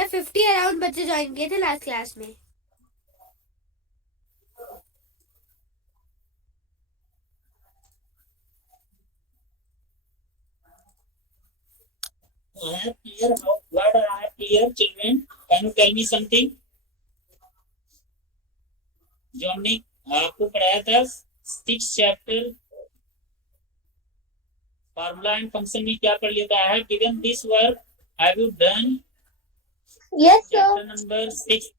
Sir 50 around बच्चे join किए थे लास्ट क्लास में। I have clear what I have clear children. Can you tell me something? जो हमने आपको पढ़ाया था 6 चैप्टर फार्मूला एंड फंक्शन में क्या पढ़ लिया था? आई have given this work, have you done? Yes chapter number 6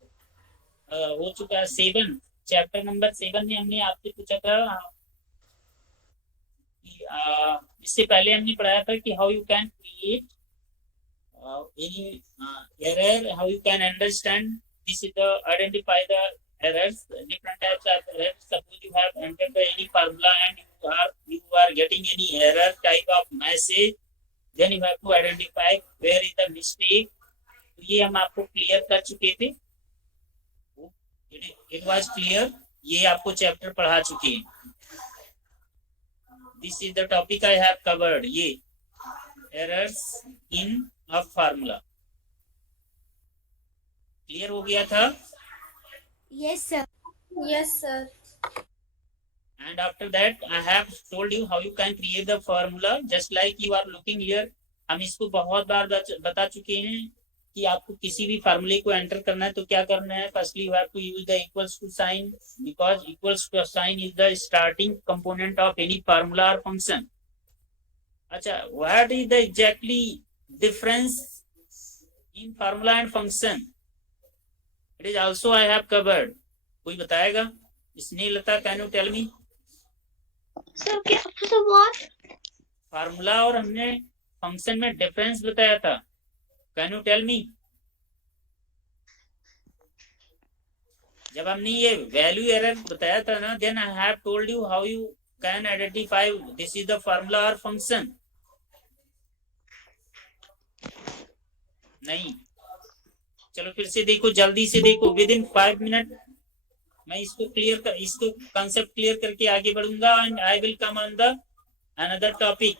हो चुका है। 7 चैप्टर नंबर 7 में हमने आपसे पूछा था कि इससे पहले हमने पढ़ाया था कि how you can create any error, how you can understand. This is the identify the errors, different types of errors. Suppose you have entered any formula and you are getting any error type of message, then you have to identify where is the mistake. तो ये हम आपको clear कर चुके थे, it was clear. ये आपको chapter पढ़ा चुके हैं. This is the topic I have covered. ये errors in a formula clear हो गया था? Yes sir. Yes sir. And after that I have told you how you can create the formula just like you are looking here. हम इसको बहुत बार बता चुके हैं कि आपको किसी भी फार्मूले को एंटर करना है तो क्या करना है. Firstly you have to use the equals to sign, because equals to sign is the starting component of any formula और फंक्शन. अच्छा, what is the exactly difference in formula and function? It is also I have covered. कोई बताएगा? Snehlata, can you tell me? Sir क्या what? फार्मूला और हमने function में difference बताया था. Can you tell me? जब हमने ये वैल्यू एरर बताया था ना, then I have told you how you can identify this is the formula or function. नहीं, चलो फिर से देखो, जल्दी से देखो, विद इन 5 मिनट मैं इसको कंसेप्ट क्लियर करके आगे बढ़ूंगा and I will come on the another topic.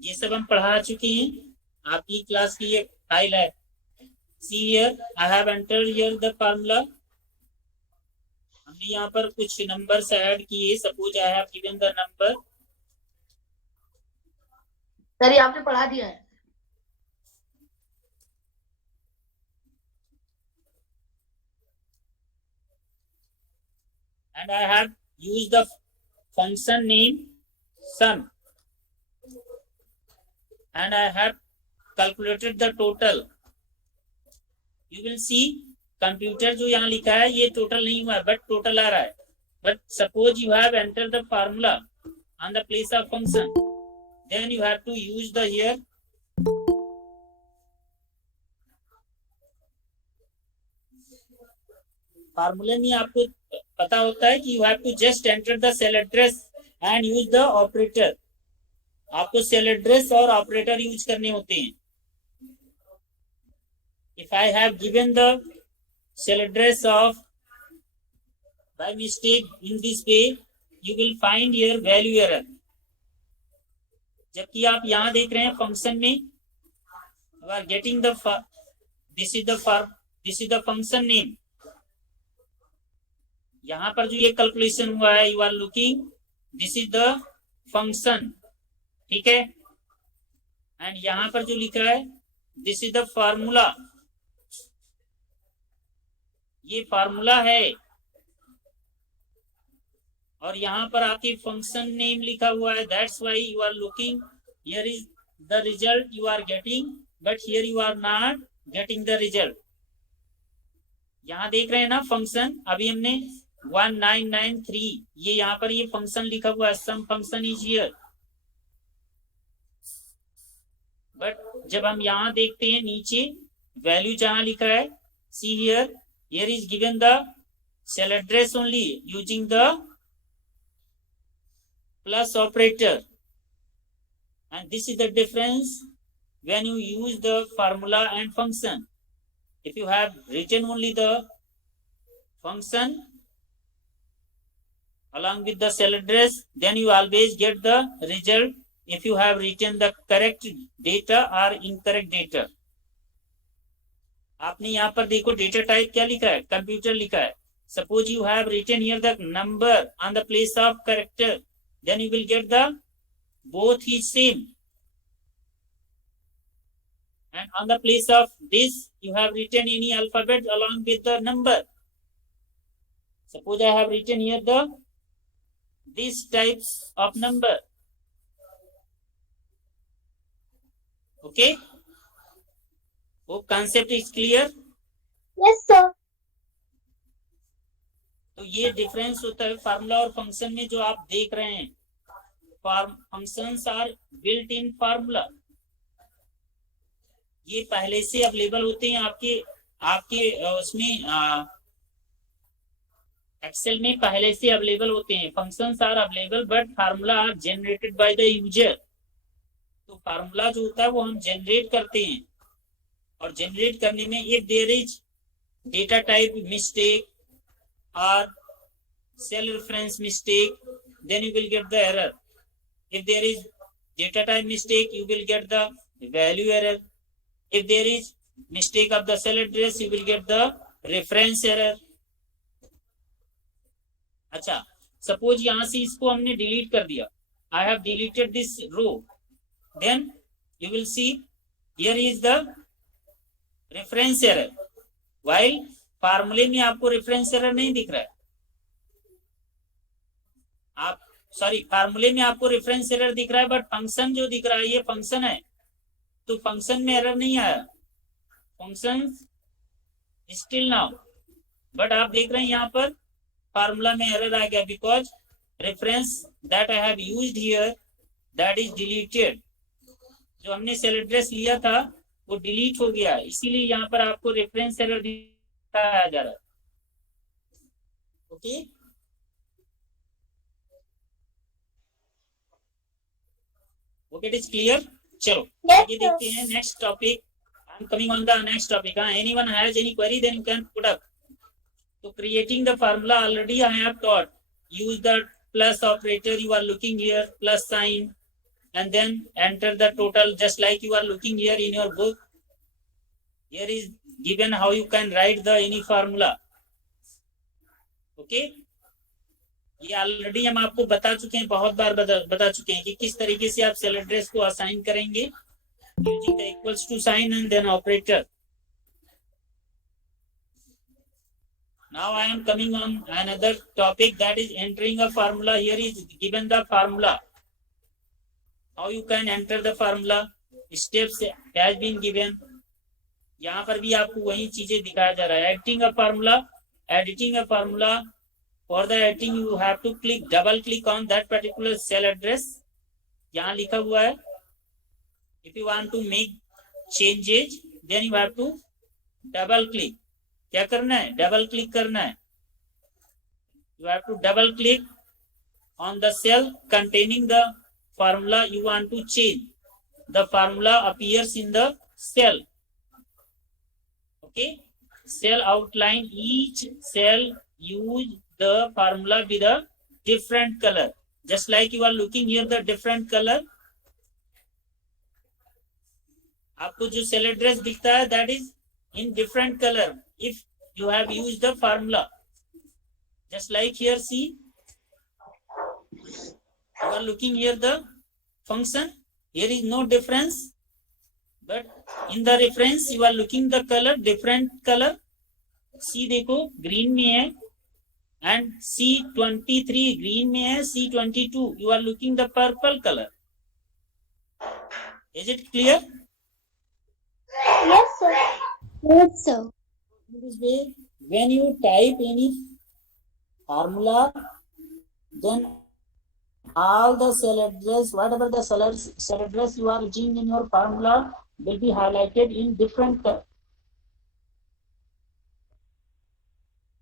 ये सब हम पढ़ा चुके हैं, आपकी क्लास की ये फाइल है. See here I have entered here the formula. हमने यहाँ पर कुछ नंबर्स ऐड किए. Suppose I have given the number. Sir ये आपने पढ़ा दिया है. And I have used the function name sum and I have calculated the total. You will see computer जो यहाँ लिखा है ये टोटल नहीं हुआ है, बट टोटल आ रहा है. But suppose you have enter the formula on the place of function, then you have to use the here फार्मूले में आपको पता होता है कि you have to just enter the cell address and use the operator. आपको cell address और operator use करने होते हैं. If I have given the cell address of by mistake in this way, you will find here value error. जबकि आप यहां देख रहे हैं फंक्शन में you are getting the this is the function name. यहां पर जो ये कैलकुलेशन हुआ है you are looking this is the function, ठीक है. एंड यहां पर जो लिखा है this is the formula, ये फार्मूला है. और यहां पर आपकी फंक्शन नेम लिखा हुआ है. That's why you are looking here is the result you are getting, but here you are not getting the result. यहां देख रहे हैं ना फंक्शन, अभी हमने 1993 ये यहां पर ये फंक्शन लिखा हुआ है, सम फंक्शन इज हियर. बट जब हम यहां देखते हैं नीचे वैल्यू जहां लिखा है, see here, here is given the cell address only using the plus operator, and this is the difference when you use the formula and function. If you have written only the function, along with the cell address, then you always get the result if you have written the correct data or incorrect data. आपने यहाँ पर देखो data type क्या लिखा है, computer लिखा है. Suppose you have written here the number on the place of character, then you will get the both is same. And on the place of this, you have written any alphabet along with the number. Suppose I have written here these types of number. Okay? Hope concept is clear. Yes, sir. तो ये difference होता है formula और function में जो आप देख रहे हैं. Functions are built in formula. ये पहले से अवेलेबल होते हैं आपके उसमें एक्सेल में पहले से अवेलेबल होते हैं. Functions are available but formula are generated by the user. तो फार्मूला जो होता है वो हम जनरेट करते हैं, और जनरेट करने में if there is data type mistake or cell reference mistake, then you will get the error. If there is data type mistake, you will get the value error. If there is mistake of the cell address, you will get the reference error. अच्छा, suppose यहाँ से इसको हमने delete कर दिया. I have deleted this row. Then you will see here is the reference error. While फार्मूले में आपको रेफरेंस एरर नहीं दिख रहा है. फार्मूले में आपको रेफरेंस एरर दिख रहा है, बट फंक्शन जो दिख रहा है ये फंक्शन है, तो फंक्शन में एरर नहीं आया. फंक्शन स्टिल नाउ, बट आप देख रहे हैं यहाँ पर फार्मूला में एरर आ गया because reference that I have used here that is deleted. जो हमने सेल एड्रेस लिया था वो डिलीट हो गया, इसीलिए यहाँ पर आपको रेफरेंस एरर दिखाया जा रहा है. Okay, okay, it is clear. चलो आगे देखते हैं next topic. I am coming on the next topic. Anyone has any query then you can put up. तो creating the formula already I have taught. Use the plus operator, you are looking here plus sign, and then enter the total just like you are looking here in your book. Here is given how you can write the any formula. Okay, ये already हम आपको बता चुके हैं, बहुत बार बता चुके हैं कि किस तरीके से आप सेल एड्रेस को असाइन करेंगे using the equals to sign and then operator. Now I am coming on another topic, that is entering a formula. Here is given the formula. How you can enter the formula, steps has been given. यहाँ पर भी आपको वही चीजें दिखाया जा रहा है. Editing a formula, editing a formula. For the editing you have to double click on that particular cell address. यहाँ लिखा हुआ है. If you want to make changes, then you have to double click. क्या करना है? Double click करना है. You have to double click on the cell containing the formula you want to change. The formula appears in the cell. Okay, cell outline, each cell use the formula with a different color, just like you are looking here the different color. आपको जो cell address दिखता है that is in different color if you have used the formula. Just like here, see, you are looking here the function, here is no difference, but in the reference you are looking the color, different color. C देखो green में है and C23 green में है, C22 you are looking the purple color. Is it clear? Yes, sir. Yes, sir. This way, when you type any formula, then all the cell address, whatever the cell address you are using in your formula will be highlighted in different color.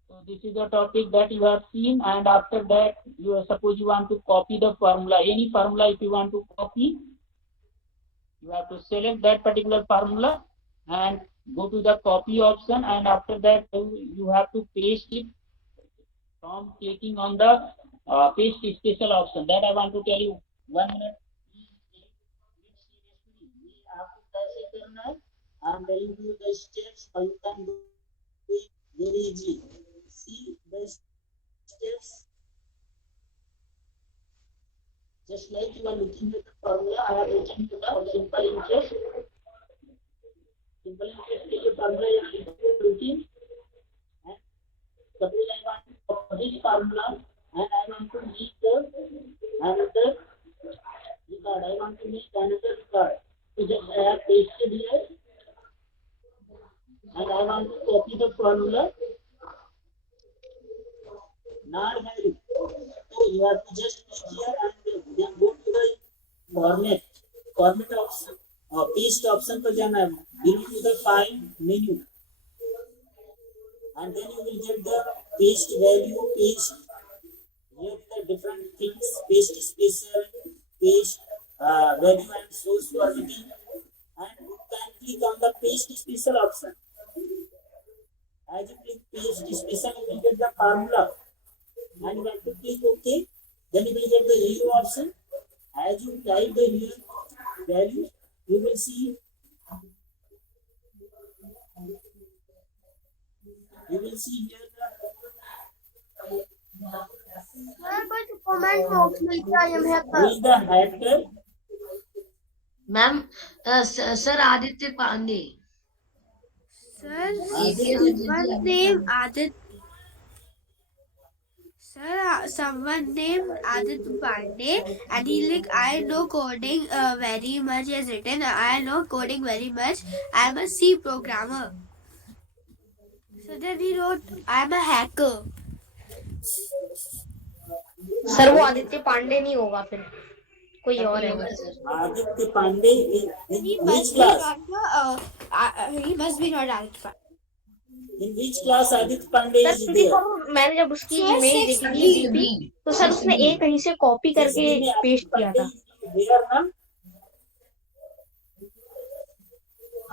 So this is the topic that you have seen, and after that you suppose you want to copy the formula, any formula if you want to copy, you have to select that particular formula and go to the copy option, and after that you have to paste it from clicking on the paste special option that I want to tell you. 1 minute. ये आपको कैसे करना है? I am telling you the steps how you can do it very easy. See the steps. Just like you are looking at the formula, I am looking to the simple interest. Simple interest के जो formula यहाँ लिखा है routine. Suppose I want to copy this formula and I want to make another record. I want to make another record. So just I have pasted here and I want to copy the formula. Not value. So you have to just click here and then go to the format option or paste option पर जाना है. Below to the file menu. And then you will get the paste value, paste here the different things, paste special, paste value and source formatting, and you can click on the paste special option. As you click paste special, you will get the formula, and you have to click OK. Then you will get the value option. As you type the value, you will see. You will see here who is the hacker. Ma'am sir Aditya Pandey. Sir, Aditya. someone named Adit. Sir, someone named Aditya Pandey, and he like I know coding very much. He has written I know coding very much. I am a C programmer. So then he wrote I am a hacker. Sir वो आदित्य पांडे नहीं होगा, फिर कोई और है. Aditya Pandey in He which must be class? not he must be not Aditya Pandey. In which class Aditya Pandey sir is क्योंकि there? मैंने जब उसकी Sir, इमेज 6B. देखी थी तो सर उसने एक कहीं से कॉपी करके पेस्ट किया था. There ना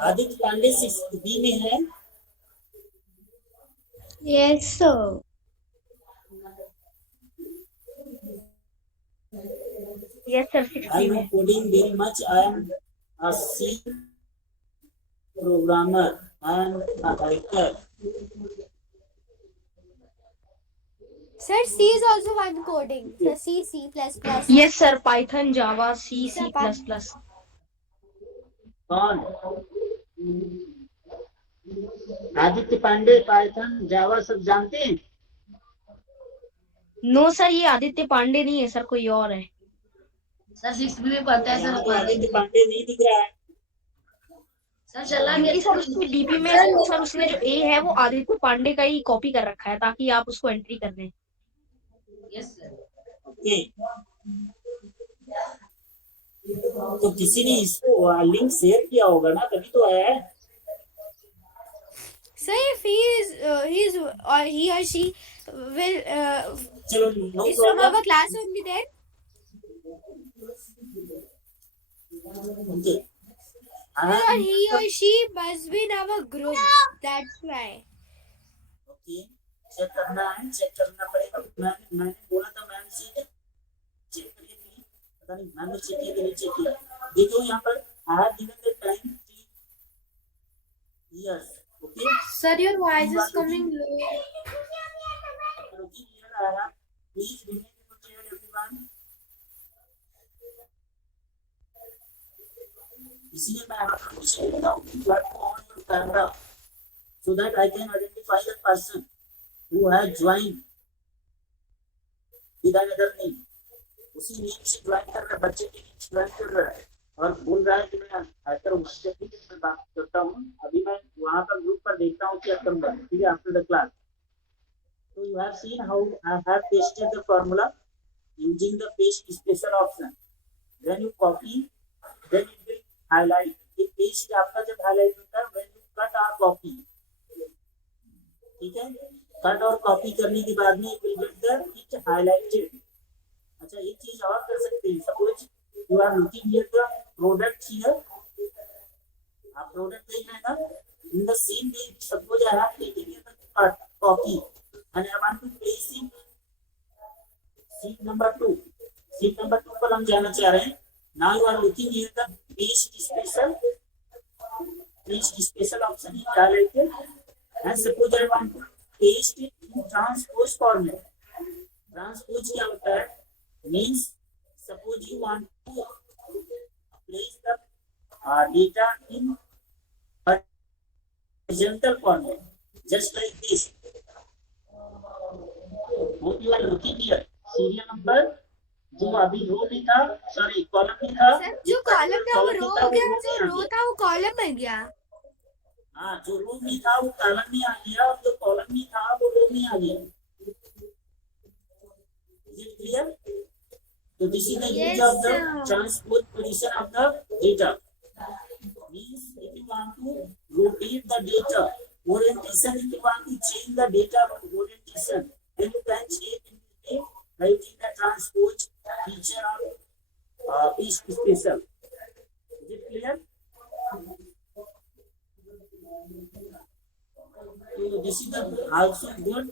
आदित्य पांडे 6B में है. Yes, sir. Yes sir I 60 know में. coding very much. I am a C programmer. I am a hacker. Sir, C is also one coding. So C, C++. Yes sir Python Java C C plus plus. कौन? Aditya Pandey Python Java सब जानते हैं? No sir ये आदित्य पांडे नहीं है sir, कोई और है. सर 6B में पढ़ता है यहाँ सर. तो आदित्य पांडे नहीं दिख रहा है. सर चला क्योंकि गया सर उसकी डीपी में सर उसने जो ए है वो आदित्य पांडे का ही कॉपी कर रखा है ताकि आप उसको एंट्री कर दें. Yes sir. ओके. तो किसी ने इसको लिंक शेयर किया होगा ना, तभी तो आया है. So if he or she will चलो no is from problem. our class only then. Okay. Or he or she must be in our group. That's why. Okay. Check करना है, चेक करना पड़ेगा. मैंने बोला था मैम से चेक करिए प्लीज. पता नहीं मैम ने चेक किया कि नहीं चेक किया. देखो यहाँ पर आई have given the time 3 years. Okay. Sir, your voice is coming low. Looking here, I have please remain prepared, everyone. इसलिए मैं आपको कुछ कहता हूँ कि work on your camera so that I can identify the person who has joined with another name. उसी name से join कर रहा है, बच्चे के नेम से ज्वाइन कर रहा है और बोल रहा है कि मैं हैकर हूँ. मैं बात करता हूँ. अभी मैं वहाँ पर ग्रुप पर देखता हूँ कि अक्टूबर, ठीक है, after the class. So you have seen how I have pasted the formula using the paste special option. When you copy, then it will highlight. ये paste आपका जब highlight होता है, when you cut or copy, ठीक है, cut और copy करने के बाद में it will get the it highlighted. अच्छा एक चीज और कर सकते हैं. Suppose you are looking here the product here. आप product देख रहे हैं ना? In the same way, suppose I have taken here the copy. And I want to place it C sheet number 2 पर हम जाना चाह रहे हैं. Now you are looking here the paste special option is highlighted, and suppose I want to paste it in transpose format. Transpose क्या होता है? Means suppose you want to place the data in horizontal format, just like this. What you are looking here, serial number जो अभी रो में था, sorry column में था. Sir जो कॉलम था वो रो हो गया, जो में आ रो गया. था वो कॉलम बन गया. हाँ, जो रो में था वो कॉलम में आ गया, और जो कॉलम में था वो रो में आ गया. Is it clear? So this is the use Yes, of the sir. transpose position of the data. Means if you want to rotate the data orientation, if you want to change the data orientation, then you can change it by using the transpose feature of each special. Is it clear? So this is the also good.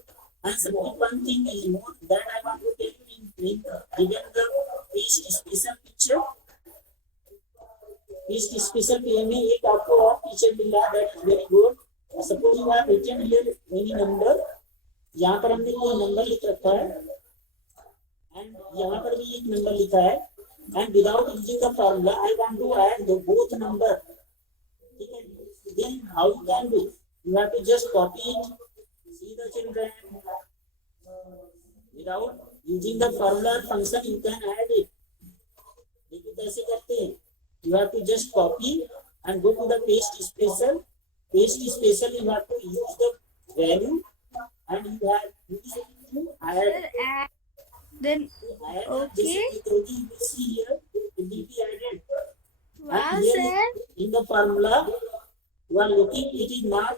And suppose one thing is more that I want to tell you in given the paste special picture. Paste special में एक आपको और feature मिल रहा है, that is very good. Suppose you have written here any number. यहाँ पर हमने कोई नंबर लिख रखा है, and यहाँ पर भी एक नंबर लिखा है, and without using the formula I want to add the both number. ठीक है? Then how you can do? You have to just copy it. See the children. Without using the formula function, you can add it. देखो कैसे करते हैं. You have to just copy and go to the paste special. Paste special, you have to use the value, and you have used it to add. Then Add Okay. this you will see here. It will be added. wow And here sir. in the formula, you are looking. It is not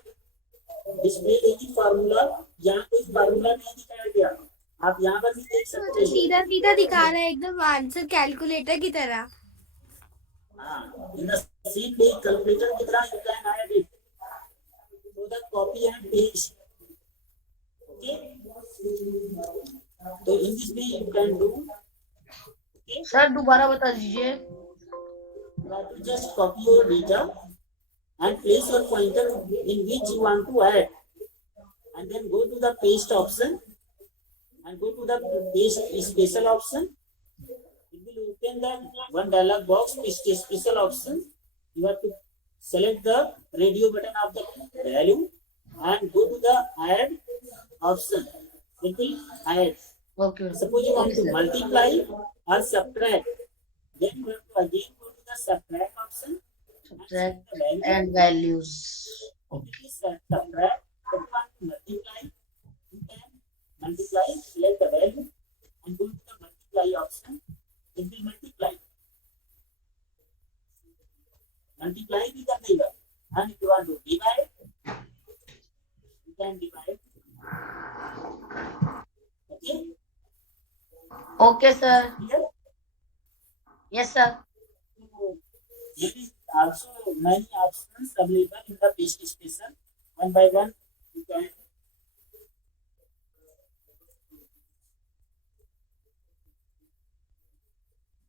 displayed any formula. यहाँ कोई formula नहीं दिखाया गया. आप यहाँ पर भी देख वो सकते तो हैं. सीधा सीधा दिखा रहा है एकदम आंसर कैलकुलेटर की तरह. हाँ, in the same way calculator की तरह you can add it. So the copy and paste. Okay. तो in this way you can do. Okay. Sir दोबारा बता दीजिए. You have to just copy your data and place your pointer in which you want to add, and then go to the paste option and go to the paste special option. It will open the one dialog box, paste special option. You have to select the radio button of the value and go to the add option. It will add. Okay. Suppose you want to multiply or subtract, then you have to again go to the subtract option. Subtract and values. Okay, subtract. If you want to multiply, you can multiply, select the value and go to the multiply option. It will multiply. Multiply भी कर देगा. And if you want to divide, you can divide. Okay? Okay sir. Clear? Yes sir. There is also many options available in the paste special. One by one, you can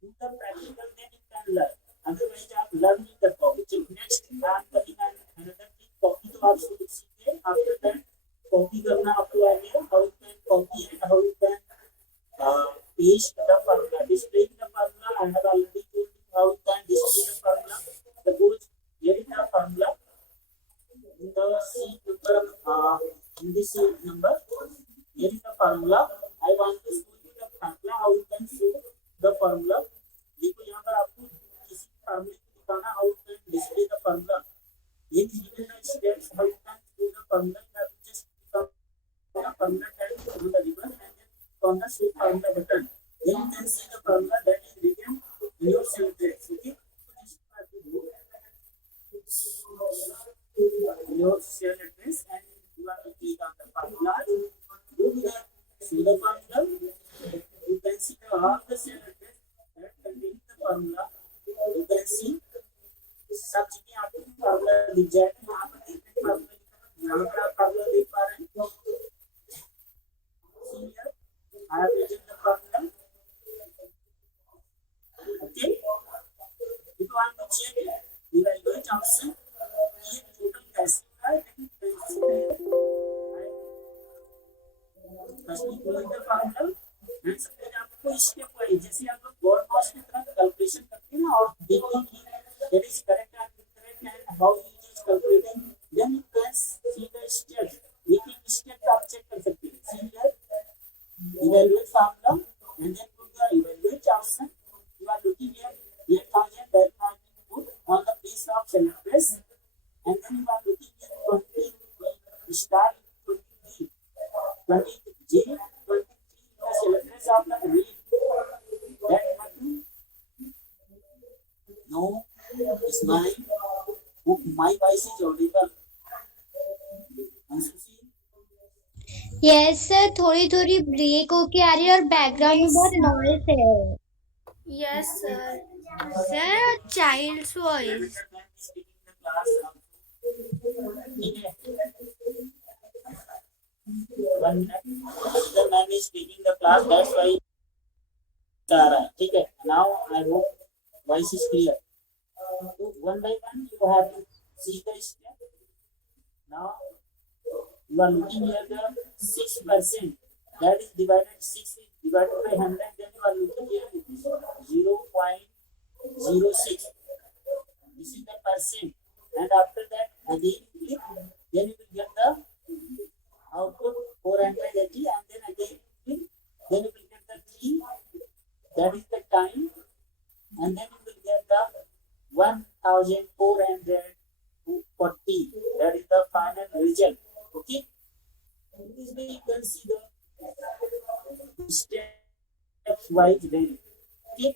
do the practical, then you can learn. Otherwise, आप learn नहीं कर पाओगे. So next, I'm coming on another thing. Copy तो आप शुरू सीखे. After that, copy करना आपको आ गया. How you can copy and how you can paste the formula, display the formula. I have already told you how you can display the formula. Suppose here is the formula in the sheet number, in this sheet number, here is the formula. I want to show you the formula, how you can show the formula. देखो यहाँ पर आपको किसी formula को दिखाना, how you can display the formula. ये given the steps, how you can show the formula. You have to just click on the formula type on the ribbon and then on the show formula button. Then you can see the formula that is written in your cell text. Okay. Your cell address and you have to click on the formula. Go to the see the formula. You can see all the cell address that contain the formula. You can see सब चीजें आपको formula दिख जाएगा. यहाँ पर देख रहे हैं formula, यहाँ पर आप formula देख पा रहे हैं. See here, I have written the formula. which option is total passive आपको स्टेप वाइज जैसे आप लोग गॉड मास की तरह कैलकुलेशन करते हैं ना और देखते हैं कि दैट इज करेक्ट और incorrect and how it is calculating then you can see the step एक एक स्टेप आप चेक कर सकते हैं see here evaluate formula and then put the evaluate option you are looking here 8000 that can be put on the piece of select and then you are looking here 20 star 20 J 23 select of the read that happen no is my voice is audible yes sir थोड़ी थोड़ी break होके आ रही है और background में बहुत noise है Yes, sir. Sir, child's voice. The man is speaking the class, that's why ठीक है. Now I hope voice is clear. So one by one you have to see the step. Now you are looking here the 6% that is divided 6 is divided by 100 then you are looking here 0.06 this is the percent and after that again click then you will get the output 480 and then again click then you will get the key that is the time and then you will get the 1440 that is the final result. Okay, this way you can see the steps wise value. Okay,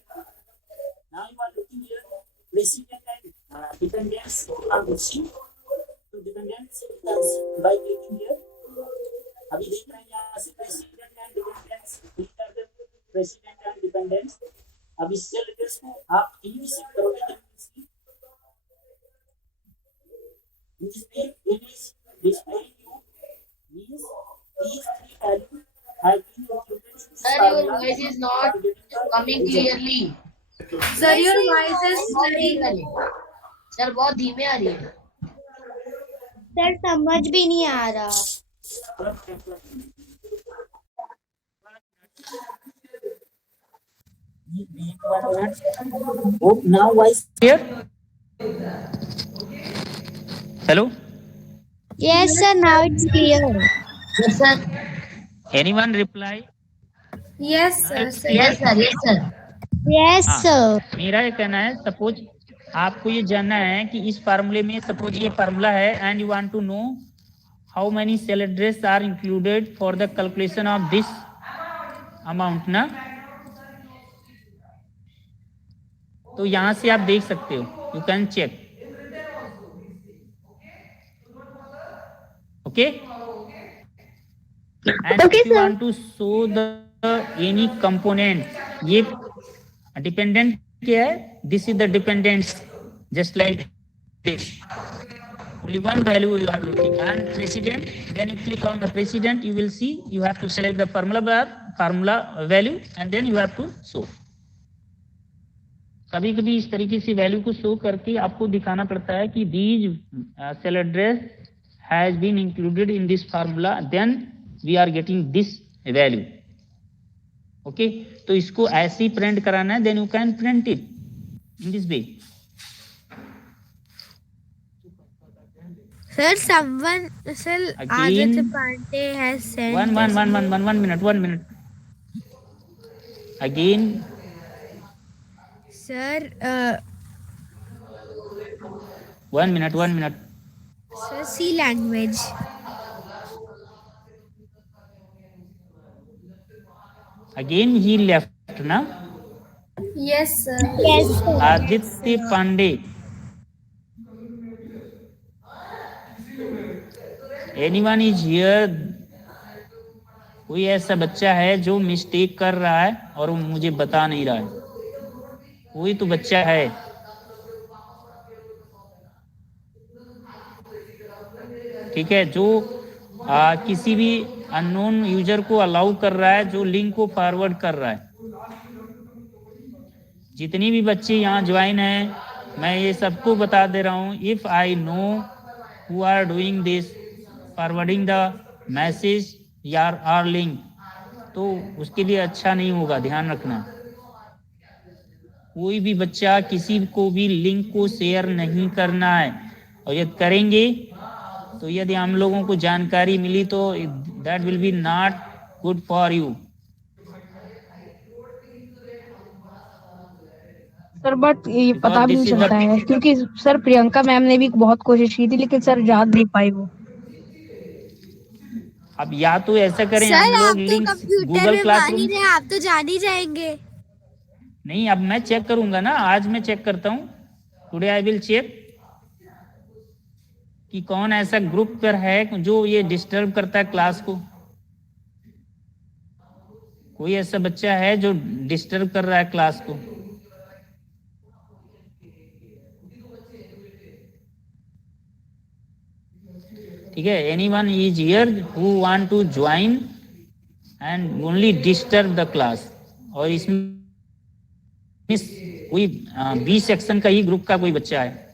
now you are looking here president and dependents are machine to dependents by clicking here अभी देख रहे हैं यहाँ से president and dependents president and dependents अब इस cell address को आप कहीं से करोगे तो this way it is displaying you means these three values have been included. Sir, your voice is not coming clearly. Sir, your voice is very. Sir बहुत धीमे आ रही है. सर समझ भी नहीं आ रहा Hope now voice clear. Hello. Yes sir now it's clear Yes, sir. Anyone reply? Yes, sir. Yes, sir. Yes, sir. Yes sir मेरा ये कहना है सपोज आपको ये जानना है कि इस फार्मूले में सपोज ये फार्मूला है and you want to know how many cell address are included for the calculation of this amount ना तो यहाँ से आप देख सकते हो you can check okay and Okay, you sir. Want to show the any component ये dependent क्या है this is the dependent just like this only one value you are looking and president then you click on the president you will see you have to select the formula bar formula value and then you have to show कभी कभी इस तरीके से value को show करके आपको दिखाना पड़ता है कि these cell address has been included in this formula then we are getting this value okay तो इसको ऐसे ही प्रिंट कराना है then you can print it in this way Sir, someone, sir, Again. Aditya Pandey has sent. one minute again Sir, one minute sir, C language. again he left na Yes, sir. Yes sir Aditya Pandey anyone is here कोई ऐसा बच्चा है जो mistake कर रहा है और वो मुझे बता नहीं रहा है कोई तो बच्चा है ठीक है जो किसी भी अननोन यूजर को अलाउ कर रहा है जो लिंक को फॉरवर्ड कर रहा है जितनी भी बच्चे यहाँ ज्वाइन हैं मैं ये सबको बता दे रहा हूँ, if I know who are doing this forwarding the message यार आर लिंक, तो उसके लिए अच्छा नहीं होगा, ध्यान रखना। कोई भी बच्चा किसी को भी लिंक को शेयर नहीं करना है, और यदि करेंगे तो यदि हम लोगों को जानकारी मिली तो that will be not good for you. Sir but ये Because पता भी this नहीं is the- चलता है, क्योंकि सर प्रियंका मैम ने भी बहुत कोशिश की थी, लेकिन सर जा नहीं पाई वो। अब या तो ऐसा करें हम सर लोग आप तो लिंक कंप्यूटर गूगल में मान ही क्लासरूम, रहे, आप तो जान ही जाएंगे। नहीं अब मैं चेक करूंगा ना, आज मैं चेक करता हूँ, टुडे आई विल चेक कि कौन ऐसा ग्रुप पर है जो ये डिस्टर्ब करता है क्लास को। कोई ऐसा बच्चा है जो डिस्टर्ब कर रहा है क्लास को? ठीक है, anyone is here who want to join and only disturb the class? और इसमें कोई बी सेक्शन का ही ग्रुप का कोई बच्चा है?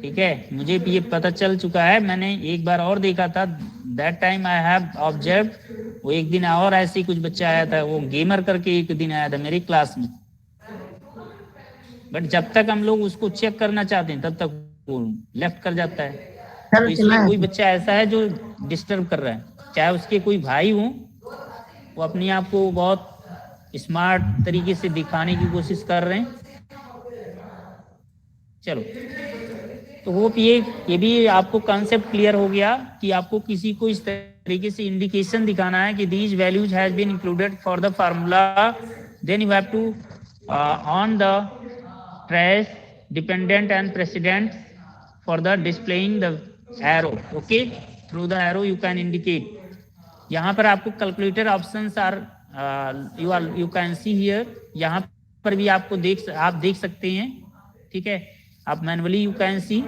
ठीक है, मुझे भी ये पता चल चुका है, मैंने एक बार और देखा था, that time I have observe. वो एक दिन और ऐसे ही कुछ बच्चा आया था, वो गेमर करके एक दिन आया था मेरी क्लास में, बट जब तक हम लोग उसको चेक करना चाहते हैं तब तक वो लेफ्ट कर जाता है। तो इसलिए कोई बच्चा ऐसा है जो डिस्टर्ब कर रहा है, चाहे उसके कोई भाई हो, वो अपने आप को बहुत स्मार्ट तरीके से दिखाने की कोशिश कर रहे हैं। चलो, तो होप ये भी आपको कॉन्सेप्ट क्लियर हो गया कि आपको किसी को इस तरीके से इंडिकेशन दिखाना है कि these values has been included for the formula, then you have to on the trace dependent and president for the displaying the arrow, okay, through the arrow you can indicate. यहाँ पर आपको calculator options are you can see here, यहाँ पर भी आपको आप देख सकते हैं। ठीक है, आप मैनुअली यू कैन सी,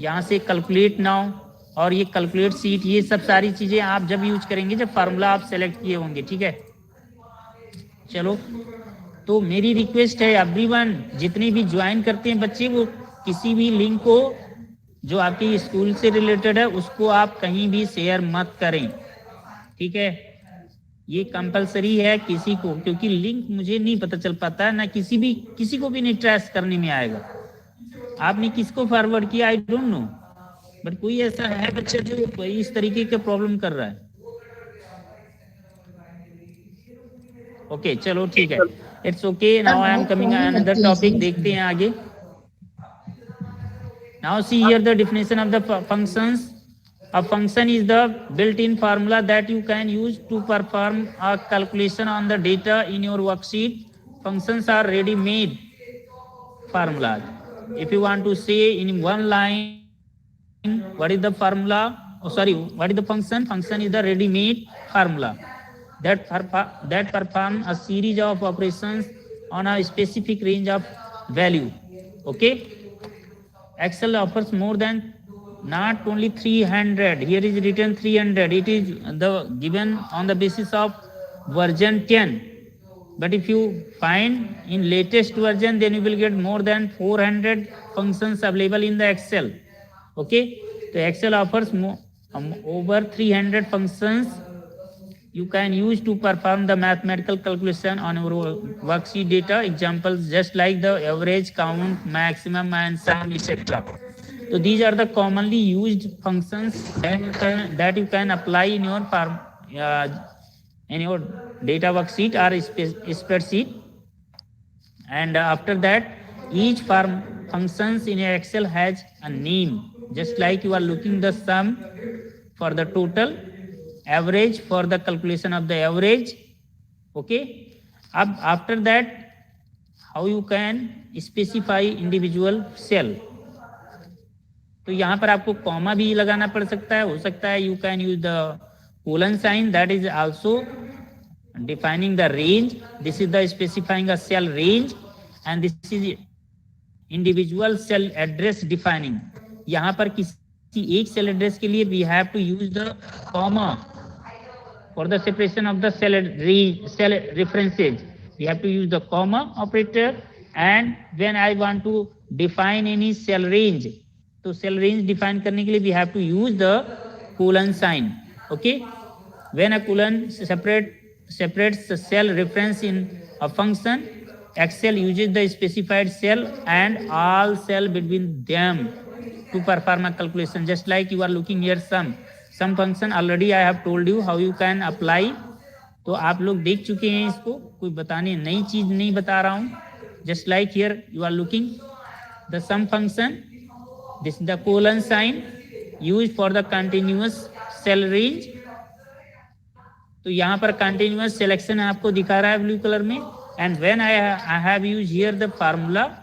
यहाँ से कैलकुलेट नाउ और ये कैलकुलेट सीट, ये सब सारी चीजें आप जब यूज करेंगे जब फार्मूला आप सेलेक्ट किए होंगे। ठीक है, चलो, तो मेरी रिक्वेस्ट है एवरीवन, जितने भी ज्वाइन करते हैं बच्चे, वो किसी भी लिंक को जो आपके स्कूल से रिलेटेड है उसको आप कहीं भी शेयर मत करें। ठीक है, ये कंपलसरी है किसी को, क्योंकि लिंक मुझे नहीं पता चल पाता है ना, किसी को भी नहीं ट्रेस करने में आएगा। आपने किसको फॉरवर्ड किया आई डोंट नो, बट कोई ऐसा है बच्चा जो इस तरीके का प्रॉब्लम कर रहा है। ओके, चलो ठीक है, it's okay. Now I am coming another topic, देखते हैं आगे। Now see here the definition of the functions. A function is the built-in formula that you can use to perform a calculation on the data in your worksheet. Functions are ready-made formulas. If you want to say in one line, what is the formula? Oh, sorry, what is the function? Function is the ready-made formula that perform a series of operations on a specific range of value. Okay. Excel offers more than not only 300, here is written 300, it is the given on the basis of version 10, but if you find in latest version then you will get more than 400 functions available in the Excel. Okay, so Excel offers over 300 functions you can use to perform the mathematical calculation on your worksheet data. Examples just like the average, count, maximum and sum, etc. So these are the commonly used functions that you can apply in your data worksheet or spreadsheet. And after that, each functions in Excel has a name, just like you are looking the sum for the total, average for the calculation of the average. Okay. After that, how you can specify individual cell. तो यहाँ पर आपको comma भी लगाना पड़ सकता है, हो सकता है you can use the colon sign, that is also defining the range, this is the specifying a cell range and this is individual cell address defining. यहाँ पर किसी एक सेल एड्रेस के लिए we have to use the comma for the separation of the cell references, we have to use the comma operator and when I want to define any cell range, तो cell range define करने के लिए we have to use the colon sign. Okay, when a colon separates the cell reference in a function, Excel uses the specified cell and all cell between them to perform a calculation. Just like you are looking here some function already I have told you how you can apply. तो आप लोग देख चुके हैं इसको, कोई बताने नई चीज नहीं बता रहा हूं. Just like here you are looking the sum function, this is the colon sign used for the continuous cell range. तो यहाँ पर continuous selection आपको दिखा रहा है ब्लू कलर में. And when I have used here the formula,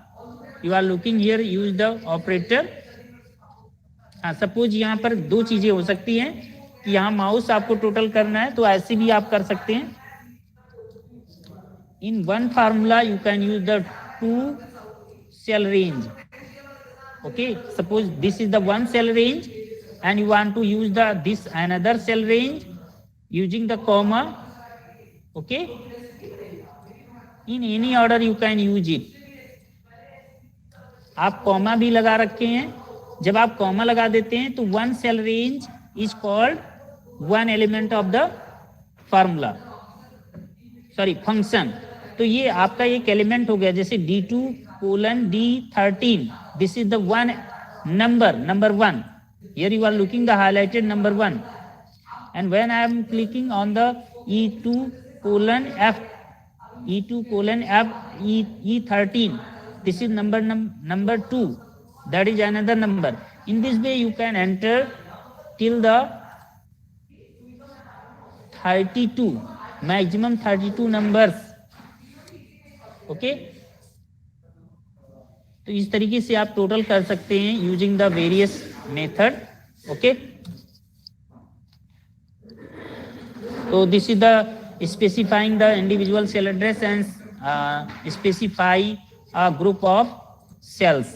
you are looking here use the operator. Suppose यहाँ पर दो चीजें हो सकती हैं कि यहाँ माउस आपको टोटल करना है तो ऐसे भी आप कर सकते हैं. In one formula you can use the two cell range. Okay, suppose this is the one cell range and you want to use this another cell range using the comma. Okay, in any order you can use it. आप comma भी लगा रखे हैं. जब आप comma लगा देते हैं तो one cell range is called one element of the formula, sorry function. तो ये आपका एक एलिमेंट हो गया. जैसे D2 colon D13, this is the one number 1. Here you are looking the highlighted number 1. And when I am clicking on the E2 colon F E13, this is number 2. That is another number. In this way you can enter till the 32, maximum 32 numbers. Okay, तो इस तरीके से आप total कर सकते हैं using the various method. Okay, तो this is the specifying the individual cell address and specify a group of cells.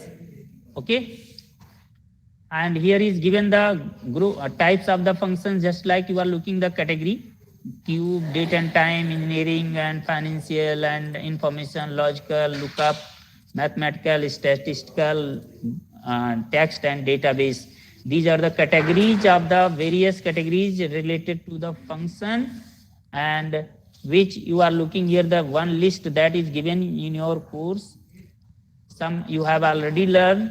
Okay, and here is given the group types of the functions, just like you are looking the category: cube, date and time, engineering and financial and information, logical, lookup, mathematical, statistical, text and database. These are the categories of the various categories related to the function, and which you are looking here the one list that is given in your course. Some you have already learned.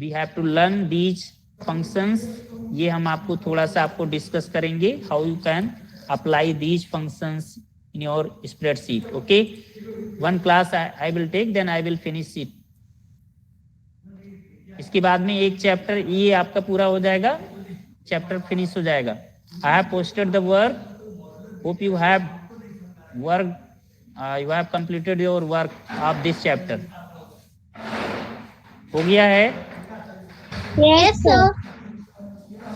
We have to learn these functions. ये हम आपको थोड़ा सा आपको discuss करेंगे how you can apply these functions in your spreadsheet. Okay, one class I will take, then I will finish it. इसके बाद में एक चैप्टर ये आपका पूरा हो जाएगा, चैप्टर फिनिश हो जाएगा. I have posted the work. Hope you have you have completed your work of this chapter. हो गया है? Yes, sir.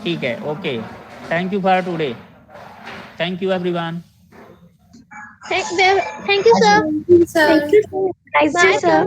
ठीक है. Okay. Thank you for today. Thank you everyone. Thank you, sir. Sir. Bye, sir.